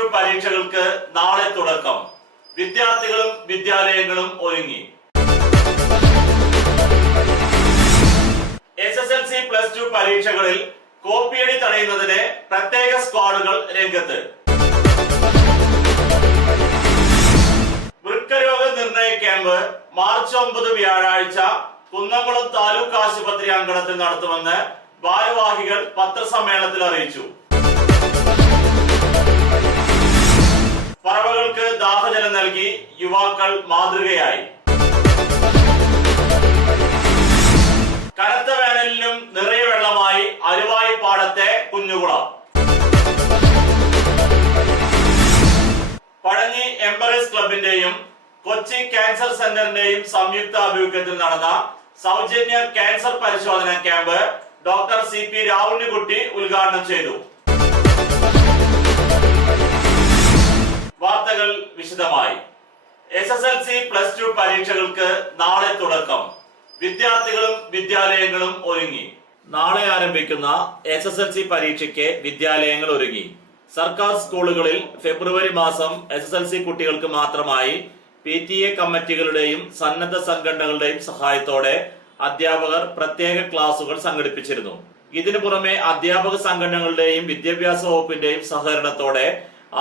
2 പരീക്ഷകൾക്ക് നാളെ തുടക്കം. വിദ്യാർത്ഥികളും വിദ്യാലയങ്ങളും ഒരുങ്ങി. SSLC +2 പരീക്ഷകളിൽ കോപ്പിയടി തടയുന്നതിന് പ്രത്യേക സ്ക്വാഡുകൾ രംഗത്ത്. വൃക്കരോഗ നിർണയ ക്യാമ്പ് മാർച്ച് 9 വ്യാഴാഴ്ച കുന്നംകുളം താലൂക്ക് ആശുപത്രി അങ്കണത്തിൽ നടത്തുമെന്ന് ഭാരവാഹികൾ പത്രസമ്മേളനത്തിൽ അറിയിച്ചു. പറവകൾക്ക് ദാഹജലം നൽകി യുവാക്കൾ മാതൃകയായി. കനത്ത വേനലിലും നിറയെ വെള്ളമായി അരുവായി പാടത്തെ കുഞ്ഞുകുളം. പഴഞ്ഞി എംബറേസ് ക്ലബിന്റെയും കൊച്ചി ക്യാൻസർ സെന്ററിന്റെയും സംയുക്ത ആഭിമുഖ്യത്തിൽ നടന്ന സൗജന്യ ക്യാൻസർ പരിശോധന ക്യാമ്പ് ഡോക്ടർ CP രാവുണ്ണിക്കുട്ടി ഉദ്ഘാടനം ചെയ്തു. വാർത്തകൾ വിശദമായി. SSLC +2 പരീക്ഷകൾക്ക് നാളെ തുടക്കം. വിദ്യാർത്ഥികളും വിദ്യാലയങ്ങളും ഒരുങ്ങി. നാളെ ആരംഭിക്കുന്ന SSLC പരീക്ഷയ്ക്ക് വിദ്യാലയങ്ങൾ ഒരുങ്ങി. സർക്കാർ സ്കൂളുകളിൽ ഫെബ്രുവരി മാസം SSLC കുട്ടികൾക്ക് മാത്രമായി PTA കമ്മിറ്റികളുടെയും സന്നദ്ധ സംഘടനകളുടെയും സഹായത്തോടെ അധ്യാപകർ പ്രത്യേക ക്ലാസുകൾ സംഘടിപ്പിച്ചിരുന്നു. ഇതിനു പുറമെ അധ്യാപക സംഘടനകളുടെയും വിദ്യാഭ്യാസ വകുപ്പിന്റെയും സഹകരണത്തോടെ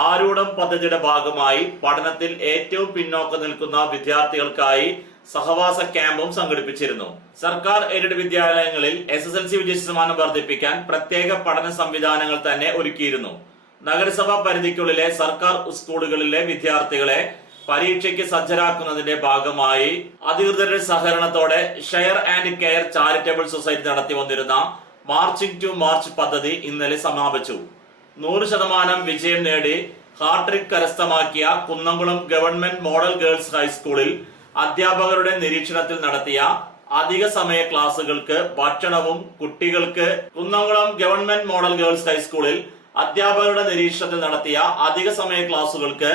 ആരൂഢം പദ്ധതിയുടെ ഭാഗമായി പഠനത്തിൽ ഏറ്റവും പിന്നോക്കം നിൽക്കുന്ന വിദ്യാർത്ഥികൾക്കായി സഹവാസ ക്യാമ്പും സംഘടിപ്പിച്ചിരുന്നു. സർക്കാർ എയ്ഡഡ് വിദ്യാലയങ്ങളിൽ SSLC വിജയശതമാനം വർദ്ധിപ്പിക്കാൻ പ്രത്യേക പഠന സംവിധാനങ്ങൾ തന്നെ ഒരുക്കിയിരുന്നു. നഗരസഭാ പരിധിക്കുള്ളിലെ സർക്കാർ സ്കൂളുകളിലെ വിദ്യാർത്ഥികളെ പരീക്ഷയ്ക്ക് സജ്ജരാക്കുന്നതിന്റെ ഭാഗമായി അധികൃതരുടെ സഹകരണത്തോടെ share and care charitable society നടത്തി വന്നിരുന്ന മാർച്ചിംഗ് ടു മാർച്ച് പദ്ധതി ഇന്നലെ സമാപിച്ചു. 100% വിജയം നേടി ഹാട്രിക് കരസ്ഥമാക്കിയ കുന്നംകുളം ഗവൺമെന്റ് മോഡൽ ഗേൾസ് ഹൈസ്കൂളിൽ അധ്യാപകരുടെ നിരീക്ഷണത്തിൽ നടത്തിയ അധിക സമയ ക്ലാസുകൾക്ക് ഭക്ഷണവും കുട്ടികൾക്ക് കുന്നംകുളം ഗവൺമെന്റ് മോഡൽ ഗേൾസ് ഹൈസ്കൂളിൽ അധ്യാപകരുടെ നിരീക്ഷണത്തിൽ നടത്തിയ അധിക സമയ ക്ലാസുകൾക്ക്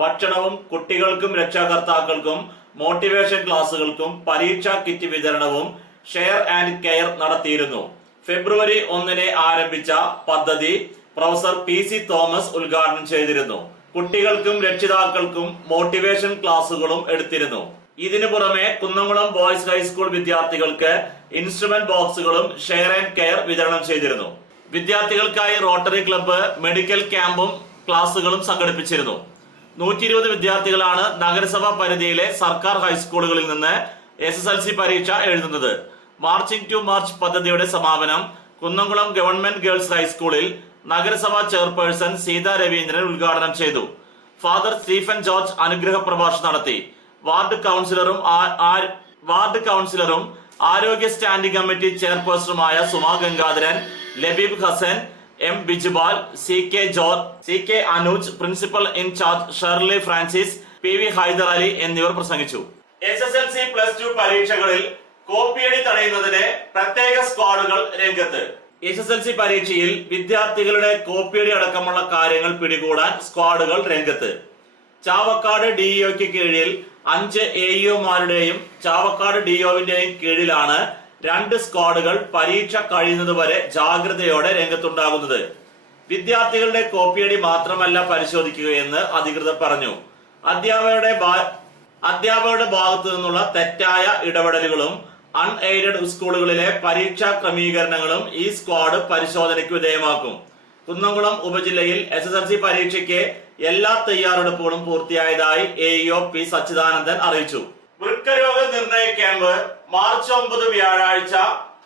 ഭക്ഷണവും കുട്ടികൾക്കും രക്ഷാകർത്താക്കൾക്കും മോട്ടിവേഷൻ ക്ലാസുകൾക്കും പരീക്ഷാ കിറ്റ് വിതരണവും ഷെയർ ആൻഡ് കെയർ നടത്തിയിരുന്നു. ഫെബ്രുവരി 1 ആരംഭിച്ച പദ്ധതി പ്രൊഫസർ PC തോമസ് ഉദ്ഘാടനം ചെയ്തിരുന്നു. കുട്ടികൾക്കും രക്ഷിതാക്കൾക്കും മോട്ടിവേഷൻ ക്ലാസുകളും എടുത്തിരുന്നു. ഇതിനു പുറമെ കുന്നംകുളം ബോയ്സ് ഹൈസ്കൂൾ വിദ്യാർത്ഥികൾക്ക് ഇൻസ്ട്രുമെന്റ് ബോക്സുകളും ഷെയർ ആൻഡ് കെയർ വിതരണം ചെയ്തിരുന്നു. വിദ്യാർത്ഥികൾക്കായി റോട്ടറി ക്ലബ്ബ് മെഡിക്കൽ ക്യാമ്പും ക്ലാസുകളും സംഘടിപ്പിച്ചിരുന്നു. 120 വിദ്യാർത്ഥികളാണ് നഗരസഭാ പരിധിയിലെ സർക്കാർ ഹൈസ്കൂളുകളിൽ നിന്ന് SSLC പരീക്ഷ എഴുതുന്നത്. മാർച്ചിംഗ് ടു മാർച്ച് പദ്ധതിയുടെ സമാപനം കുന്നംകുളം ഗവൺമെന്റ് ഗേൾസ് ഹൈസ്കൂളിൽ നഗരസഭാ ചെയർപേഴ്സൺ സീതാ രവീന്ദ്രൻ ഉദ്ഘാടനം ചെയ്തു. ഫാദർ സ്റ്റീഫൻ ജോർജ് അനുഗ്രഹ പ്രഭാഷണം നടത്തി. വാർഡ് കൗൺസിലറും ആരോഗ്യ സ്റ്റാൻഡിംഗ് കമ്മിറ്റി ചെയർപേഴ്സണുമായ Suma Gangadharan, Labeeb Hasan, M Bijupal, CK Anuj, principal incharge Shirley Francis, PV Haider Ali എന്നിവർ പ്രസംഗിച്ചു. SSLC +2 പരീക്ഷകളിൽ കോപ്പിയടി തടയുന്നതിന് പ്രത്യേക സ്ക്വാഡുകൾ രംഗത്ത്. SSLC പരീക്ഷയിൽ വിദ്യാർത്ഥികളുടെ കോപ്പിയടി അടക്കമുള്ള കാര്യങ്ങൾ പിടികൂടാൻ സ്ക്വാഡുകൾ രംഗത്ത്. ചാവക്കാട് DEOയ്ക്ക് കീഴിൽ 5 AEOമാരുടെയും ചാവക്കാട് DOവിന്റെയും കീഴിലാണ് 2 സ്ക്വാഡുകൾ പരീക്ഷ കഴിയുന്നതുവരെ ജാഗ്രതയോടെ രംഗത്തുണ്ടാകുന്നത്. വിദ്യാർത്ഥികളുടെ കോപ്പിയടി മാത്രമല്ല പരിശോധിക്കുകയെന്ന് അധികൃതർ പറഞ്ഞു. അധ്യാപകരുടെ ഭാഗത്തു നിന്നുള്ള തെറ്റായ ഇടപെടലുകളും അൺഎയ്ഡഡ് സ്കൂളുകളിലെ പരീക്ഷാ ക്രമീകരണങ്ങളും ഈ സ്ക്വാഡ് പരിശോധനയ്ക്ക് വിധേയമാക്കും. കുന്നംകുളം ഉപജില്ലയിൽ SSLC പരീക്ഷയ്ക്ക് എല്ലാ തയ്യാറെടുപ്പുകളും പൂർത്തിയായതായി AEO P സച്ചിദാനന്ദൻ അറിയിച്ചു. വൃക്കരോഗ നിർണയ ക്യാമ്പ് മാർച്ച് 9 വ്യാഴാഴ്ച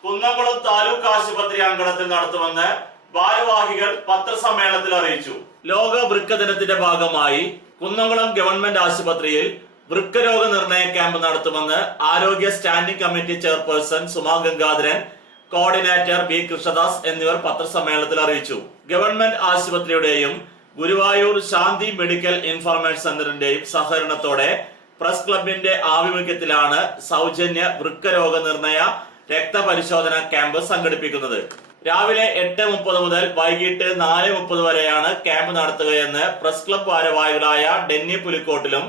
കുന്നംകുളം താലൂക്ക് ആശുപത്രി അങ്കണത്തിൽ നടത്തുമെന്ന് ഭാരവാഹികൾ പത്രസമ്മേളനത്തിൽ അറിയിച്ചു. ലോക വൃക്ക ദിനത്തിന്റെ ഭാഗമായി കുന്നംകുളം ഗവൺമെന്റ് ആശുപത്രിയിൽ വൃക്കരോഗ നിർണയ ക്യാമ്പ് നടത്തുമെന്ന് ആരോഗ്യ standing committee chairperson Suma Gangadharan, coordinator B Krishnadas എന്നിവർ പത്രസമ്മേളനത്തിൽ അറിയിച്ചു. ഗവൺമെന്റ് ആശുപത്രിയുടെയും ഗുരുവായൂർ ശാന്തി മെഡിക്കൽ ഇൻഫർമേഷൻ സെന്ററിന്റെയും സഹകരണത്തോടെ പ്രസ് ക്ലബിന്റെ ആഭിമുഖ്യത്തിലാണ് സൗജന്യ വൃക്കരോഗ നിർണയ രക്തപരിശോധന ക്യാമ്പ് സംഘടിപ്പിക്കുന്നത്. രാവിലെ 8:30 മുതൽ വൈകിട്ട് 4:30 വരെയാണ് ക്യാമ്പ് നടത്തുകയെന്ന് പ്രസ് ക്ലബ് ഭാരവാഹികളായ ഡെന്നി പുലിക്കോട്ടിലും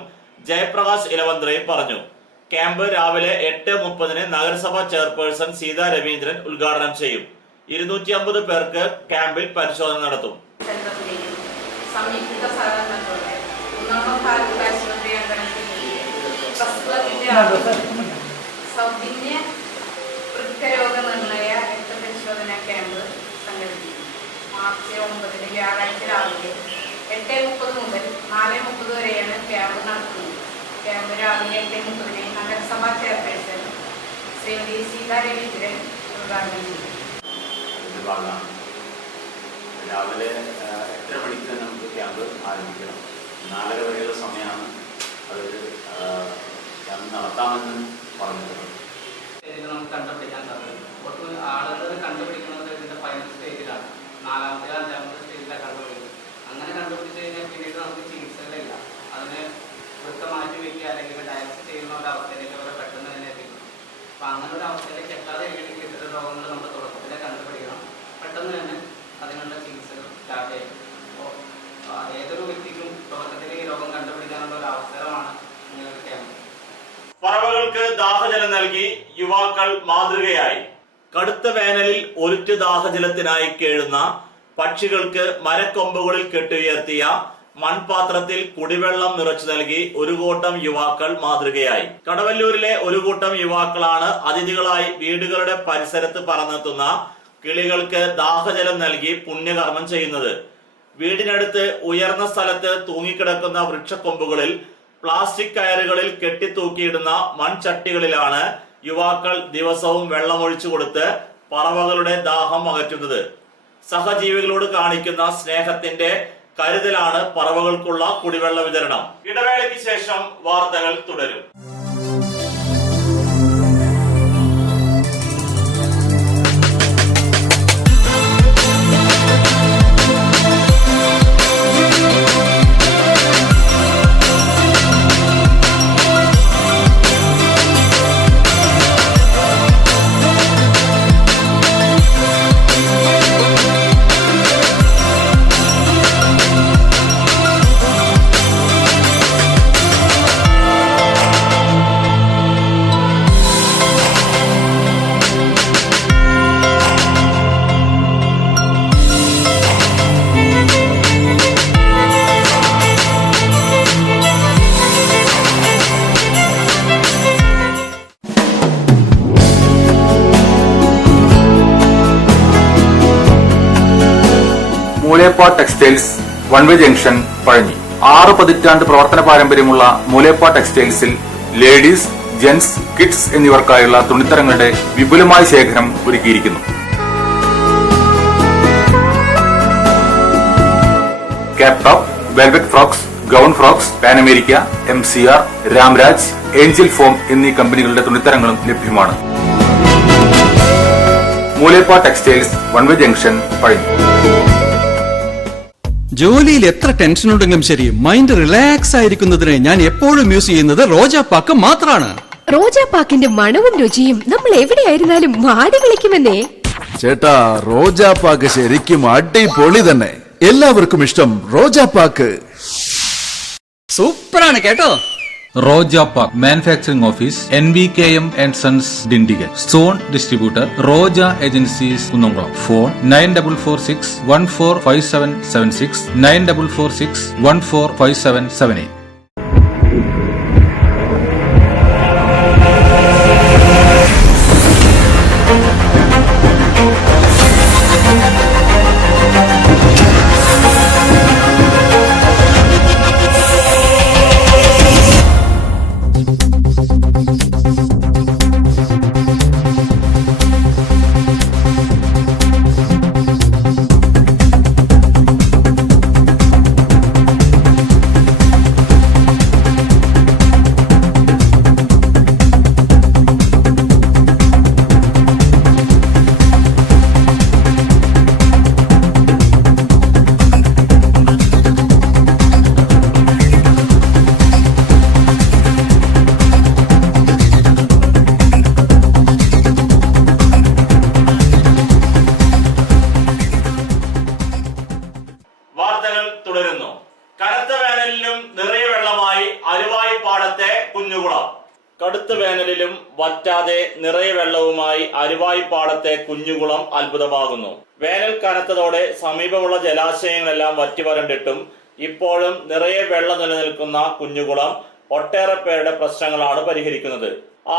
ജയപ്രകാശ് ഇലവന്ത്രയും പറഞ്ഞു. ക്യാമ്പ് രാവിലെ 8:30 നഗരസഭാ ചെയർപേഴ്സൺ സീതാ രവീന്ദ്രൻ ഉദ്ഘാടനം ചെയ്യും. 250 പേർക്ക് ക്യാമ്പിൽ പരിശോധന നടത്തും. സൗജന്യ വൃക്കരോഗ നിർണയ രക്തപരിശോധന ക്യാമ്പ് സംഘടിപ്പിക്കും. മാർച്ച് 9 വ്യാഴാഴ്ച രാവിലെ 8:30 മുതൽ 4:30 വരെയാണ് ക്യാമ്പ് നടത്തുന്നത്. ക്യാമ്പ് രാവിലെ 8:30 നഗരസഭാ ചെയർപേഴ്സൺ ശ്രീമതി സീതാ രവീന്ദ്രൻ ഉദ്ഘാടനം ചെയ്തു. രാവിലെ 8:30 മണിക്ക് നമുക്ക് ക്യാമ്പ് ആരംഭിക്കണം. 4:30 വരെയുള്ള സമയമാണ് അത് ക്യാമ്പ് നടത്താമെന്ന് പറഞ്ഞിട്ടുള്ളത്. നമുക്ക് കണ്ടുപിടിക്കാൻ സാധിക്കും. ഒട്ടും ആളുകൾ കണ്ടുപിടിക്കുന്നത് ഇതിൻ്റെ ഫൈനൽ സ്റ്റേജിലാണ്, 4ാമത്തെ 5ാമത്തെ സ്റ്റേജിലാണ് കണ്ടുപിടിക്കുന്നത്. അങ്ങനെ കണ്ടുപിടിച്ച് കഴിഞ്ഞാൽ പിന്നീട് നമുക്ക് ചികിത്സകളില്ല. അതിന് വൃക്ക മാറ്റി വയ്ക്കുക അല്ലെങ്കിൽ ഡയാലിസിസ് ചെയ്യുന്ന ഒരു അവസ്ഥയിലേക്ക് അവരെ പെട്ടെന്ന് തന്നെ എത്തിക്കും. അപ്പോൾ അങ്ങനെ ഒരു അവസ്ഥയിലേക്ക് എത്താതെ എങ്ങനെയെങ്കിലും ഇത്തരം രോഗങ്ങൾ നമ്മൾ തുടക്കത്തിലെ കണ്ടുപിടിക്കണം. പെട്ടെന്ന് തന്നെ അതിനുള്ള ചികിത്സകൾ സ്റ്റാർട്ട് ചെയ്യും. അപ്പോൾ ഏതൊരു വ്യക്തിക്കും തുടക്കത്തിൽ ഈ രോഗം കണ്ടുപിടിക്കാനുള്ള ഒരു അവസരമാണ് ഇങ്ങനൊരു ക്യാമ്പ്. പറവകൾക്ക് ദാഹജലം നൽകി യുവാക്കൾ മാതൃകയായി. കടുത്ത വേനലിൽ ഒലിറ്റ് ദാഹജലത്തിനായി കേഴുന്ന പക്ഷികൾക്ക് മരക്കൊമ്പുകളിൽ കെട്ടുയർത്തിയ മൺപാത്രത്തിൽ കുടിവെള്ളം നിറച്ചു നൽകി ഒരു കൂട്ടം യുവാക്കൾ മാതൃകയായി. കടവല്ലൂരിലെ ഒരു കൂട്ടം യുവാക്കളാണ് അതിഥികളായി വീടുകളുടെ പരിസരത്ത് പറന്നെത്തുന്ന കിളികൾക്ക് ദാഹജലം നൽകി പുണ്യകർമ്മം ചെയ്യുന്നത്. വീടിനടുത്ത് ഉയർന്ന സ്ഥലത്ത് തൂങ്ങിക്കിടക്കുന്ന വൃക്ഷക്കൊമ്പുകളിൽ പ്ലാസ്റ്റിക് കയറുകളിൽ കെട്ടിത്തൂക്കിയിടുന്ന മൺചട്ടികളിലാണ് യുവാക്കൾ ദിവസവും വെള്ളമൊഴിച്ചു കൊടുത്ത് പറവകളുടെ ദാഹം അകറ്റുന്നത്. സഹജീവികളോട് കാണിക്കുന്ന സ്നേഹത്തിന്റെ കരുതലാണ് പറവകൾക്കുള്ള കുടിവെള്ള വിതരണം. ഇടവേളയ്ക്ക് ശേഷം വാർത്തകൾ തുടരും. Mooleppa textiles one way junction Pazhanji. 6 പതിറ്റാണ്ട് പ്രവർത്തന പാരമ്പര്യമുള്ള മൂലേപ്പ ടെക്സ്റ്റൈൽസിൽ ലേഡീസ്, ജെന്റ്സ്, കിഡ്സ് എന്നിവർക്കായുള്ള തുണിത്തരങ്ങളുടെ വിപുലമായ ശേഖരം ഒരുക്കിയിരിക്കുന്നു. Cap top, velvet frocks, gown frocks, Panamerica, MCR, Ramraj, angel form എന്നീ കമ്പനികളുടെ തുണിത്തരങ്ങളും ലഭ്യമാണ്. Mooleppa textiles one way junction Pazhanji. ജോലിയിൽ എത്ര ടെൻഷൻ ഉണ്ടെങ്കിലും ശരി, മൈൻഡ് റിലാക്സ് ആയിരിക്കുന്നതിന് ഞാൻ എപ്പോഴും യൂസ് ചെയ്യുന്നത് റോജാപ്പാക്ക് മാത്രമാണ്. റോജാപ്പാക്കിന്റെ മണവും രുചിയും നമ്മൾ എവിടെയായിരുന്നാലും മാടി വിളിക്കുമെന്നേ. ചേട്ടാ, റോജാപ്പാക്ക് ശരിക്കും അടിപൊളി തന്നെ. എല്ലാവർക്കും ഇഷ്ടം റോജാപ്പാക്ക്. സൂപ്പറാണ് കേട്ടോ. Roja Park Manufacturing Office, NBKM and Sons, Dindigul. Zone Distributor, Roja Agencies, Kunnamkuളം. Phone 9446 145776 9446 145778. കടുത്ത വേനലിലും വറ്റാതെ നിറയെ വെള്ളവുമായി അരുവായിപ്പാടത്തെ കുഞ്ഞുകുളം അത്ഭുതമാകുന്നു. വേനൽ കനത്തതോടെ സമീപമുള്ള ജലാശയങ്ങളെല്ലാം വറ്റി വരണ്ടിട്ടും ഇപ്പോഴും നിറയെ വെള്ളം നിലനിൽക്കുന്ന കുഞ്ഞുകുളം ഒട്ടേറെ പേരുടെ പ്രശ്നങ്ങളാണ് പരിഹരിക്കുന്നത്.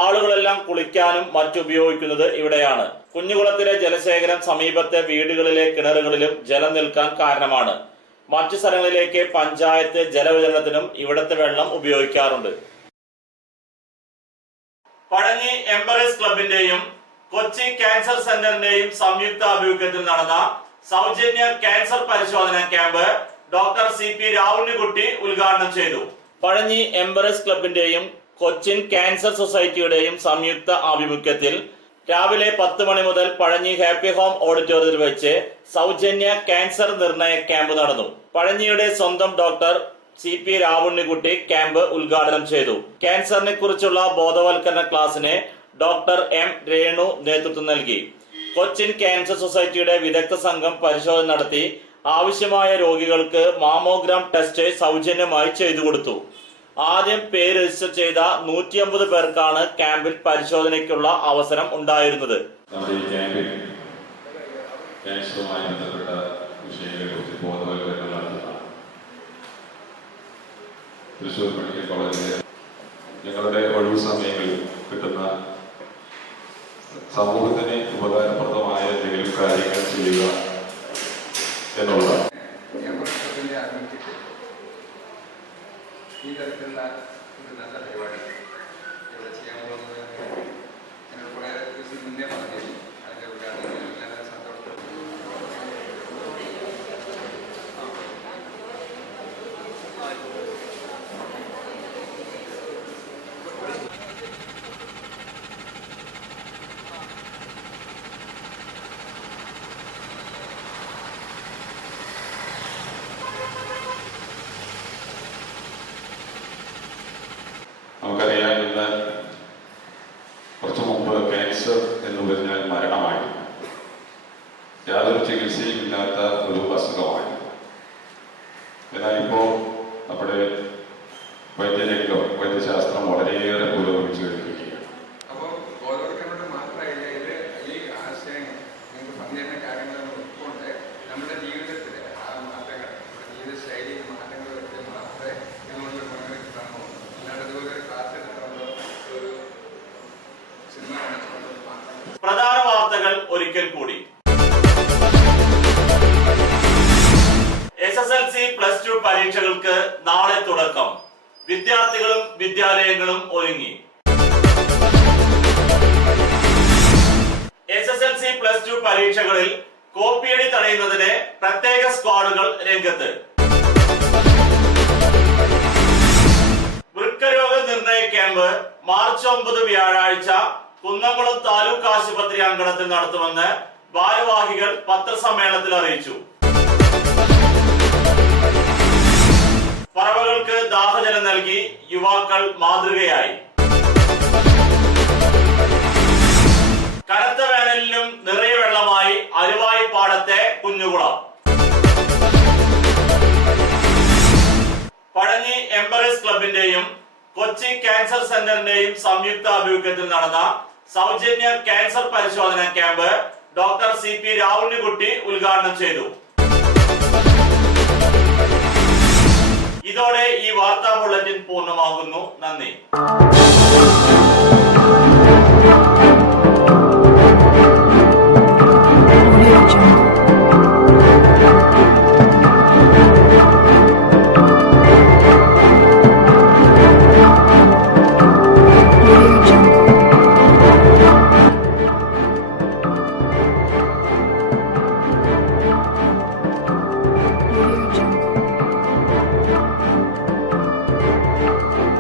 ആളുകളെല്ലാം കുളിക്കാനും മറ്റുപയോഗിക്കുന്നത് ഇവിടെയാണ്. കുഞ്ഞുകുളത്തിലെ ജലശേഖരം സമീപത്തെ വീടുകളിലെ കിണറുകളിലും ജലം നിൽക്കാൻ കാരണമാണ്. മറ്റു സ്ഥലങ്ങളിലേക്ക് പഞ്ചായത്ത് ജലവിതരണത്തിനും ഇവിടത്തെ വെള്ളം ഉപയോഗിക്കാറുണ്ട്. പഴഞ്ഞി എംബറേസ് ക്ലബിന്റെയും കൊച്ചി ക്യാൻസർ സെന്ററിന്റെയും സംയുക്ത ആഭിമുഖ്യത്തിൽ നടന്ന സൗജന്യ ക്യാൻസർ പരിശോധന ക്യാമ്പ് ഡോക്ടർ CP രാവുണ്ണിക്കുട്ടി ഉദ്ഘാടനം ചെയ്തു. പഴഞ്ഞി എംബറേസ് ക്ലബിന്റെയും കൊച്ചിൻ ക്യാൻസർ സൊസൈറ്റിയുടെയും സംയുക്ത ആഭിമുഖ്യത്തിൽ രാവിലെ 10 മണി മുതൽ പഴഞ്ഞി ഹാപ്പി ഹോം ഓഡിറ്റോറിയത്തിൽ വെച്ച് സൗജന്യ ക്യാൻസർ നിർണയ ക്യാമ്പ് നടന്നു. പഴഞ്ഞിയുടെ സ്വന്തം ഡോക്ടർ CP രാവുണ്ണിക്കുട്ടി ക്യാമ്പ് ഉദ്ഘാടനം ചെയ്തു. ക്യാൻസറിനെ കുറിച്ചുള്ള ബോധവൽക്കരണ ക്ലാസ്സിന് ഡോക്ടർ M രേണു നേതൃത്വം നൽകി. കൊച്ചിൻ ക്യാൻസർ സൊസൈറ്റിയുടെ വിദഗ്ധ സംഘം പരിശോധന നടത്തി ആവശ്യമായ രോഗികൾക്ക് മാമോഗ്രാം ടെസ്റ്റ് സൗജന്യമായി ചെയ്തു കൊടുത്തു. ആദ്യം പേര് രജിസ്റ്റർ ചെയ്ത 150 പേർക്കാണ് ക്യാമ്പിൽ പരിശോധനയ്ക്കുള്ള അവസരം ഉണ്ടായിരുന്നത്. നമ്മുടെ ഈ ക്യാമ്പിൽ ക്യാൻസറുമായി ബന്ധപ്പെട്ട വിഷയങ്ങളെക്കുറിച്ച് ബോധവൽക്കരണം നടത്തുന്ന തൃശ്ശൂർ മെഡിക്കൽ കോളേജിലെ ഞങ്ങളുടെ ഒഴിവു സമയങ്ങളിൽ കിട്ടുന്ന സമൂഹത്തിന് ഉപകാരപ്രദമായ എന്തെങ്കിലും കാര്യങ്ങൾ ചെയ്യുക എന്നുള്ളതാണ്. ഈ തരത്തിലുള്ള ഒരു നല്ല പരിപാടി ഇവിടെ ചെയ്യാൻ പോകുന്നത് ഞങ്ങൾ കുറേ ദിവസം മുന്നേ പറഞ്ഞിരുന്നു. അതിൻ്റെ ഉദ്ഘാടനം വളരെ സന്തോഷം. നമുക്കറിയാം, ഇന്ന് കുറച്ചു മുമ്പ് ക്യാൻസർ എന്ന് പറഞ്ഞാൽ മരണമായി, യാതൊരു ചികിത്സയും ഇല്ലാത്ത ഒരു അസുഖമായി. എന്നാൽ ഇപ്പോൾ നമ്മുടെ വൈദ്യരംഗം, വൈദ്യശാസ്ത്രം വളരെയേറെ പുരോഗമിച്ചു കഴിഞ്ഞിരിക്കുകയാണ്. അപ്പോൾ ബോധവൽക്കരണം മാത്രമല്ല, ഇത് ഈ ആശയങ്ങൾ നിങ്ങൾക്ക് പറഞ്ഞിരുന്ന കാര്യങ്ങൾ ഉൾക്കൊണ്ട് നമ്മുടെ ജീവിതത്തിൽ ആ മാറ്റങ്ങൾ, നമ്മുടെ ജീവിതശൈലിയിൽ മാറ്റങ്ങൾ വരുത്തി മാത്രമേ ഇതുകൊണ്ട് മുന്നോട്ട് കാണൂ. അല്ലാതെ ഇതുപോലെ കാത്തിട്ടുണ്ടോ ഒരു സിനിമ കണ്ടിട്ടുണ്ടോ മാത്രം. പ്രധാന വാർത്തകൾ ഒരിക്കൽ കൂടി. SSLC +2 പരീക്ഷകൾക്ക് നാളെ തുടക്കം. വിദ്യാർത്ഥികളും വിദ്യാലയങ്ങളും ഒരുങ്ങി. SSLC +2 പരീക്ഷകളിൽ കോപ്പിയടി തടയുന്നതിന് പ്രത്യേക സ്ക്വാഡുകൾ രംഗത്ത്. വൃക്കരോഗ നിർണയ ക്യാമ്പ് മാർച്ച് 9 വ്യാഴാഴ്ച കുന്നംകുളം താലൂക്ക് ആശുപത്രി അങ്കണത്തിൽ നടത്തുമെന്ന് ഭാരവാഹികൾ പത്രസമ്മേളനത്തിൽ അറിയിച്ചു. പറവകൾക്ക് ദാഹജലം നൽകി യുവാക്കൾ മാതൃകയായി. കനത്ത വേനലിലും നിറയെ വെള്ളമായി അരുവായി പാടത്തെ കുഞ്ഞുകുളം. പഴഞ്ഞി എംബറേസ് ക്ലബിന്റെയും കൊച്ചി ക്യാൻസർ സെന്ററിന്റെയും സംയുക്ത ആഭിമുഖ്യത്തിൽ നടന്ന സൗജന്യ ക്യാൻസർ പരിശോധന ക്യാമ്പ് ഡോക്ടർ CP രാവുണ്ണിക്കുട്ടി ഉദ്ഘാടനം ചെയ്തു. ഇതോടെ ഈ വാർത്താ ബുള്ളറ്റിൻ പൂർണ്ണമാകുന്നു. നന്ദി.